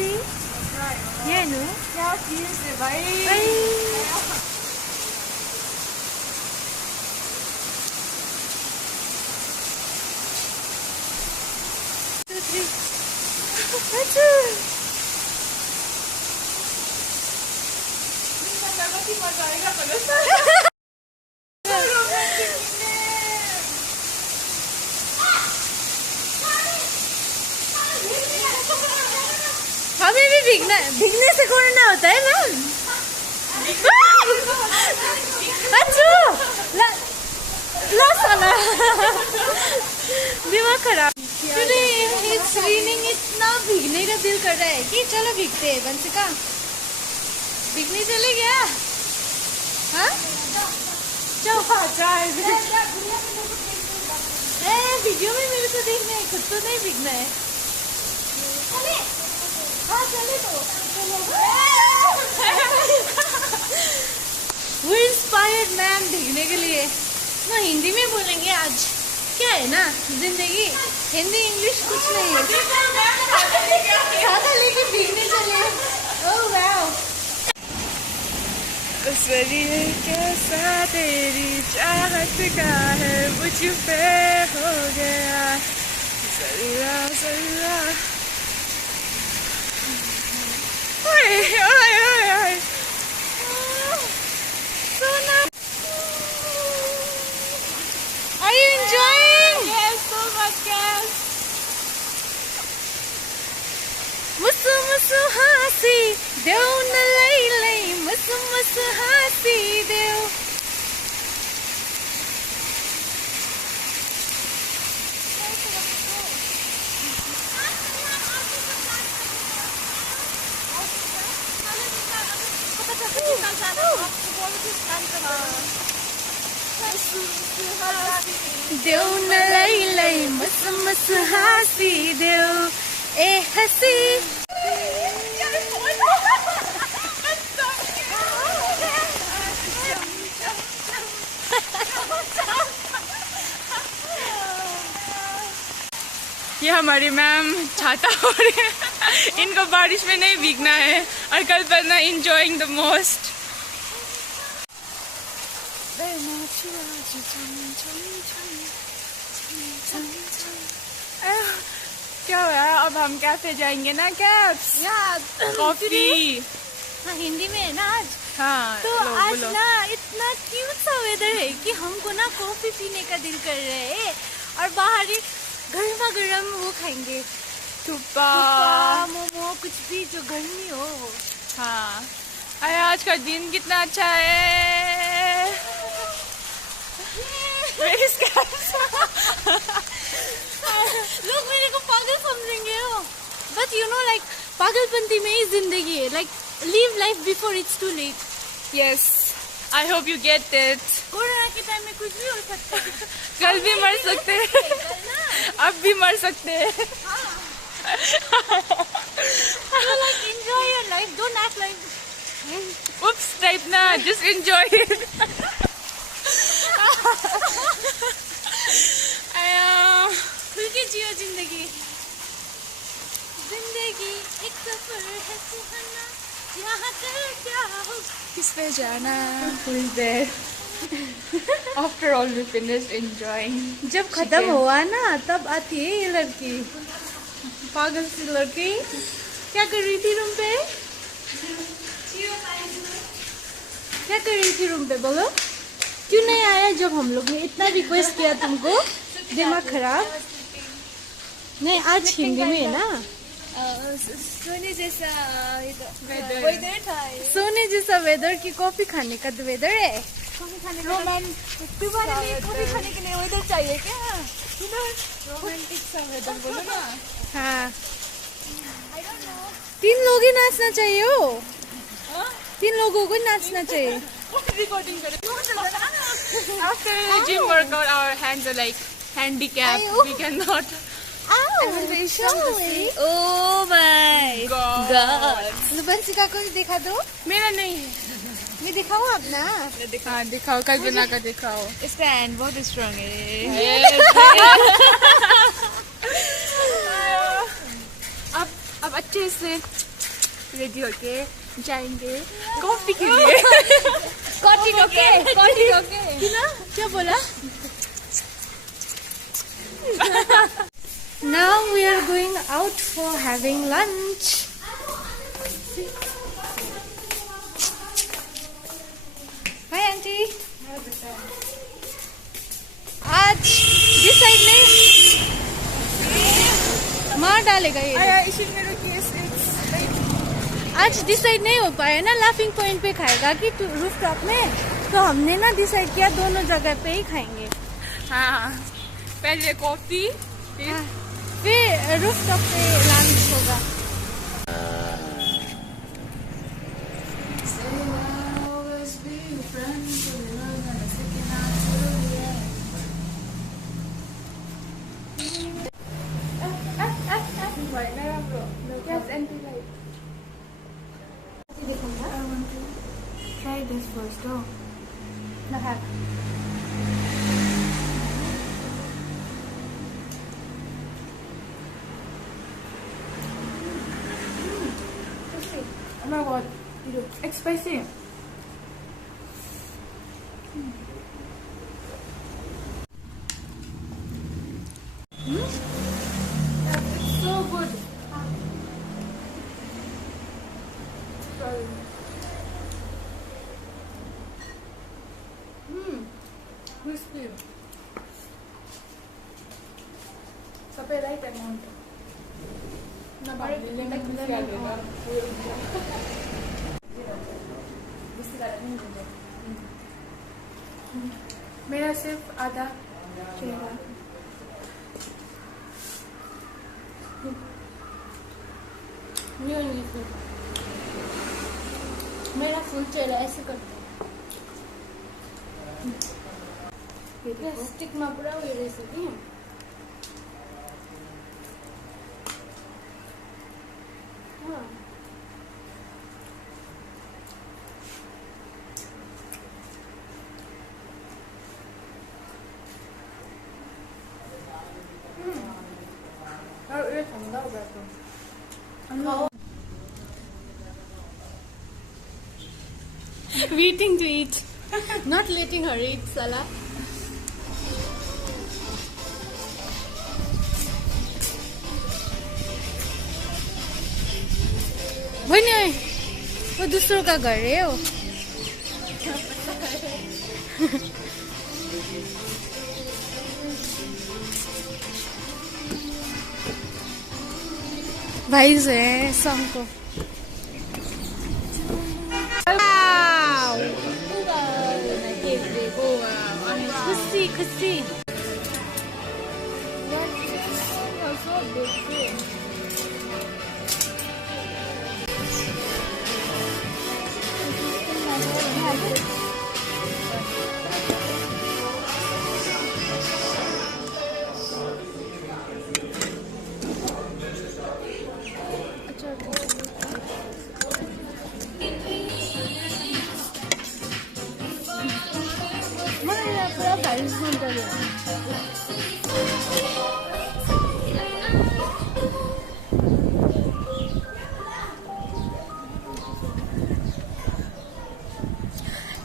सी ये नु क्या चीज है भाई। मजा आएगा हमें भी भीगने से कोरोना होता है मैम। अच्छा दिमाग खराब। इट्स रेनिंग, इतना भीगने का दिल कर रहा है कि चलो भीगते हैं। बंसिका भीगने चले गया। हाँ वीडियो में मेरे को देखना है, खुद तो नहीं भीगना है। हाँ चले तो वो इंस्पायर्ड मैम भीगने के लिए। ना हिंदी में बोलेंगे आज, क्या है ना जिंदगी, हिंदी इंग्लिश कुछ नहीं है। छाता लेके भीगने चले। Oh wow. कैसा तेरी चाहत का है मुझ पे हो गया जरा जरा। Are you enjoying? Yes, so much gas. मुसु मुसु हासी देव न लई लई, मुसु मुसु हासी देव। देव न लई लई, मुसु मुसु हासी देव। ए हसी ये हमारी मैम छाता हो रही है। इनको बारिश में नहीं भीगना है और कल्पना enjoying the most। क्या हुआ? अब हम कैफे जाएंगे ना कैप्स। कॉफी। हाँ हिंदी में है ना आज। हाँ तो आज ना इतना क्यूट सा वेदर है कि हमको ना कॉफी पीने का दिल कर रहा है और बाहर ही गर्मा गर्म वो खाएंगे, थुप्पा मोमो, कुछ भी जो गर्मी हो। हाँ अरे आज का दिन कितना अच्छा है। लोग मेरे को पागल समझेंगे हो, बट यू नो लाइक पागलपंती में ही जिंदगी है। Like live life before it's too late. Yes I hope you get it. Corona के टाइम में कुछ भी हो सकता है। कल भी मर सकते हैं, अब भी मर सकते हैं। Like enjoy your life, don't act like oops type ना, जस्ट एंजॉय इट। खुल के जियो जिंदगी। जिंदगी एक सफर है सुहाना, यहाँ चल क्या हो। किस पे जाना? Who is there? After all we finished enjoying। जब खत्म हुआ ना तब आती है ये लड़की, पागल सी लड़की। क्या कर रही थी रूम पे? क्या कर रही थी रूम पे बोलो? क्यों नहीं आया जब हम लोग ने इतना रिक्वेस्ट किया तुमको? दिमाग खराब नहीं। आज हिंदी में है ना। सोने जैसा वेदर था, सोने जैसा वेदर की कॉफी खाने का वेदर है। कॉफी खाने का तुम्हारे लिए कॉफी खाने के लिए वेदर चाहिए क्या? रोमांटिक सा वेदर बोलो ना। हाँ 3 लोग ही नाचना चाहिए हो। 3 लोगों को नाचना चाहिए। Recording करें। After gym workout our hands are like handicapped, we cannot Oh my God। बंसिका को दिखा दो। मेरा नहीं है। मैं दिखाऊँ अपना? हाँ दिखाओ, कल्पना का दिखाओ। इसका हैंड बहुत स्ट्रॉन्ग है। अब अच्छे से रेडी होके जाएंगे कॉफी के लिए। कॉटी रोके किन क्या बोला? Now we are going out for having lunch. Hi auntie. आज this side नहीं मार डालेगा ये। आज डिसाइड नहीं हो पाया ना लाफिंग पॉइंट पे खाएगा कि रूफ टॉप में, तो हमने ना डिसाइड किया दोनों जगह पे ही खाएंगे। हाँ, पहले कॉफी फिर रूफ टॉप पे लंच होगा। Try this first, though. Lahat. Oh my god, it's spicy. It's so good. Sorry. Crispy. Sampai right amount. मेरा सिर्फ आधा चेहरा। मेरा फुल चेहरा ऐसे करते स्टिक में पूरा हुई रेसिपी। हाँ ये ठंडा हो गया तो waiting to eat, not letting her eat, Salah. वही नहीं, वो दूसरों का घर है वो। भाई से सॉन्ग को खुशी खुशी पूरा बारिश बंद कर दिया।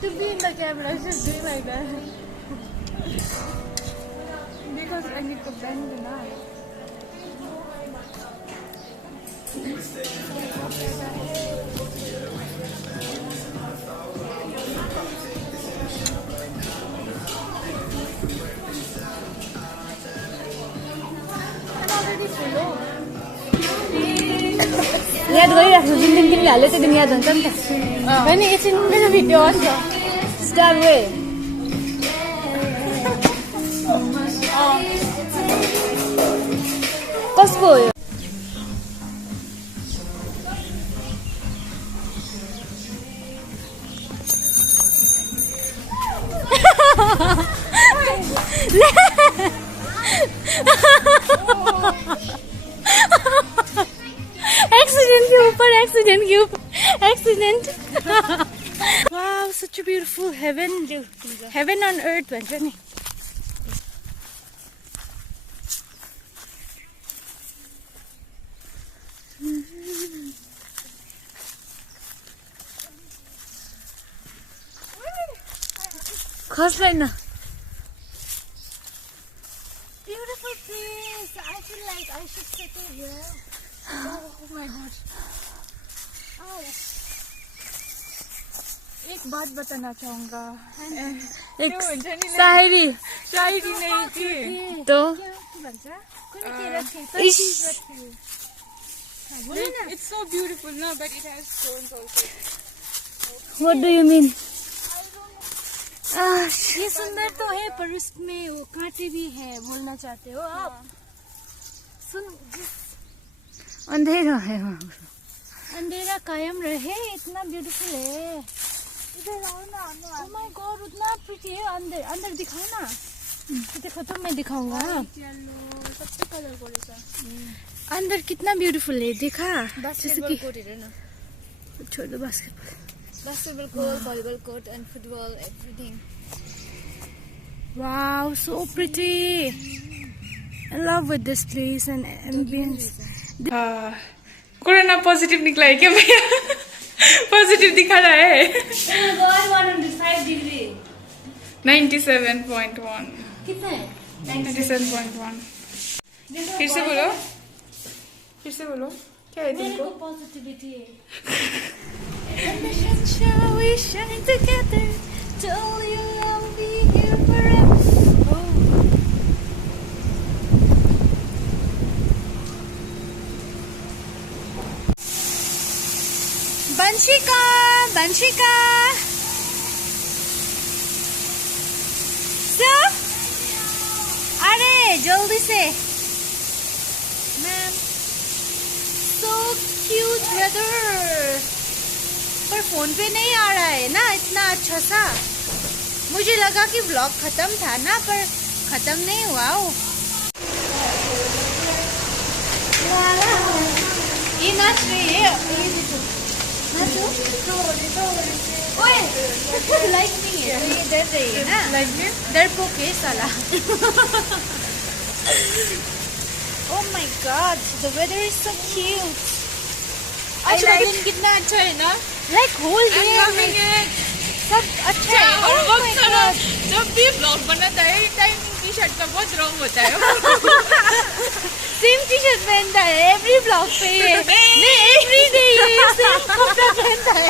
To be in the camera, she's doing like that. because I need to bend the knife. याद गरिराख्नु जुन दिन तिमीले हाल्यो त्यो दिन याद हुन्छ नि त होइन एकछिन मेरो भिडियो आउँछ स्टार वे कसको हो यो accident. Wow, such a beautiful heaven on earth, Benjani. खस्दैन. Beautiful place. I feel like I should settle here. Oh my god. Oh. एक बात बताना चाहूँगा. एक शायरी नहीं थी. तो It's so beautiful, no? But it has stones also. What do you mean? ये सुंदर तो है पर उसमें वो कांटे भी है. बोलना चाहते हो आप? सुन, अंधेरा है वहाँ. अंधेरा कायम रहे. इतना ब्यूटीफुल है. इधर आओ ना. Oh my God, उतना प्रिटी है. अंदर अंदर दिखाओ ना. देखो तो मैं दिखाऊंगा. सबसे कलर बोलेगा. अंदर कितना ब्यूटीफुल है. देखा जैसे कि छोड़ दो. Basketball court, volleyball court and football everything. Wow, so pretty. I love with this place and ambience. Corona positive निकला है क्या भैया? पॉजिटिव दिखा रहा है. 97.1. कितना है? 97.1. फिर से बोलो. क्या है तुमको? पॉजिटिविटी है. And the sunshine we shine together. Tell you I'll be here forever. Oh. Banshika. So, अरे जल्दी से. मैम. So cute weather. पर फोन पे नहीं आ रहा है ना इतना अच्छा सा. मुझे लगा कि व्लॉग खत्म था ना, पर खत्म नहीं हुआ. ये नाच रही है. ओए लाइक नहीं है. ये डर रही है ना. डरपोक है साला. Oh my God, the weather is so cute. अच्छा दिन कितना अच्छा है ना. Like whole day सब अच्छा है. और वक्त जब भी ब्लॉग बनाता है टाइम टी शर्ट का बहुत रॉन्ग होता है. सेम टी शर्ट पहनता है एवरी ब्लॉग पे. नहीं एवरी डे सेम कपड़ा पहनता है.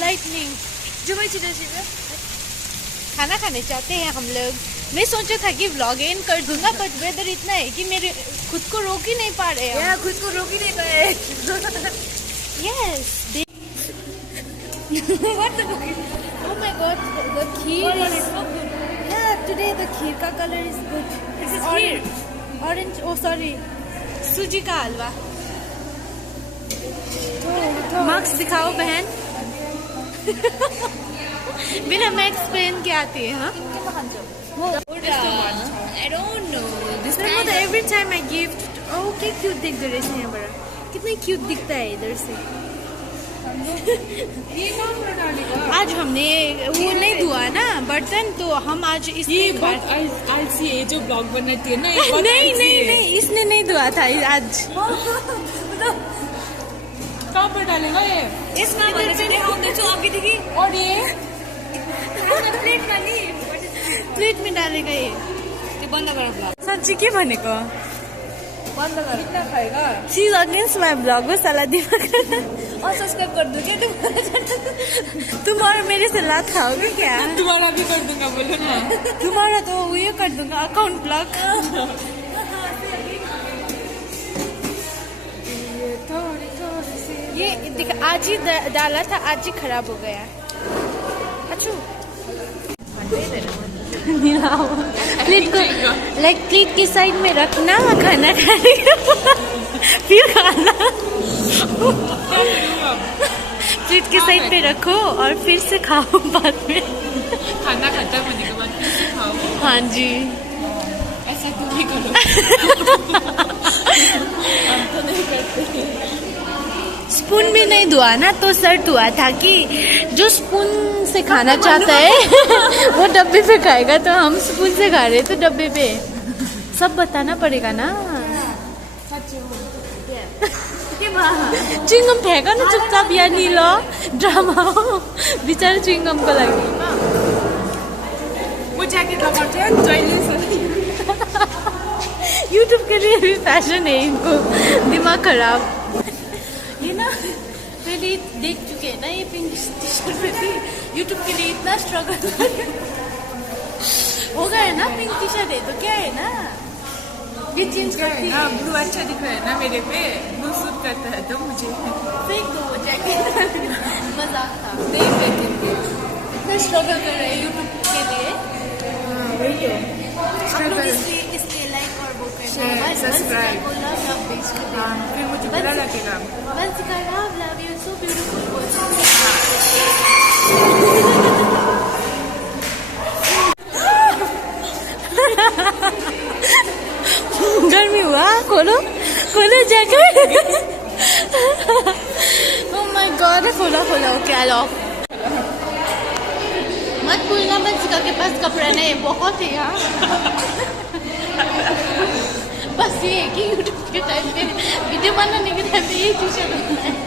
लाइटनिंग. जो मैं चिड़ा खाना खाने चाहते हैं हम लोग. मैं सोचा था कि व्लॉग एंड कर दूंगा, बट वेदर इतना है कि मेरे खुद को रोक ही नहीं पा रहे हैं. खुद को रोक ही नहीं पा रहे. Yes. What the? Oh my God, the kheer is so good. Yeah, today the kheer का color is good. This is kheer. Orange. Oh sorry. सूजी का हलवा. मार्क्स दिखाओ बहन. बिना मैं एक्सप्लेन के आती है. हाँ. I don't know. This time every time I give. Okay, cute दिख रहे हैं बड़ा. कितने क्यूट दिखता है इधर से. आज हमने वो नहीं धुआ ना बर्तन, तो हम आज इसमें आलसी है जो ब्लॉग बनाती है ना. नहीं इसने नहीं धुआ था आज. कहाँ पर डालेगा ये? इसमें देखी. और ये प्लेट में डालेगा ये. बंद कर ब्लॉग. साँच्ची के भनेको. बंद कर. कितना खाएगा? She is against my vlog. वो साला दिमाग. और सब्सक्राइब कर दो क्या तुम और मेरे से लात खाओगे क्या? तुम्हारा भी कर दूंगा बोलो ना. तुम्हारा तो ये कर दूंगा अकाउंट ब्लॉक. ये आज ही डाला था, आज ही खराब हो गया. अच्छा प्लेट को प्लेट की साइड में रखना खाना खाने के फिर खाना. प्लेट की साइड पे रखो और फिर से खाओ बाद में. खाना खत्म होने के बाद फिर से खाओ. हाँ जी. ऐसा तुम भी करो. हम तो नहीं करते. स्पून भी नहीं धुआ ना, तो सर्ट हुआ था कि जो स्पून से खाना चाहता है वो डब्बे पे खाएगा. तो हम स्पून से खा रहे तो डब्बे पे. सब बताना पड़ेगा ना. चुइङगम फेंक न चुपचाप यहाँनिर ड्रामा हो बिचरा चुइङगमको लागि वो जैकेट लगाउँछ जहिले यूट्यूब के लिए भी फैशन है इनको दिमाग खराब ये ना पहले देख चुके हैं ना ये पिंक टी शर्ट पे थी यूट्यूब के लिए इतना स्ट्रगल हो गया है ना पिंक टी शर्ट है तो क्या है ना ये चेंज करती है ब्लू अच्छा दिख रहा है ना मेरे पे ब्लू सूट करता है तो मुझे फेंक दो वो जैकेट मजाक था नहीं फेंकेंगे इतना स्ट्रगल कर रहे हैं यूट्यूब के लिए वही तो आप लोग इसलिए लाइक और वो Share, subscribe. फिर मुझे बुरा लगेगा Vansika, love you, so beautiful. गर्मी हुआ खोलो खोलो जैकेट ओह माय गॉड खोलो खोलो ओके आई लव मत भूलना वंशिका के पास कपड़ा नहीं बहुत है यहाँ बस ये कि यूट्यूब के टाइम पे वीडियो बनाने के टाइम पे ये टी शर्ट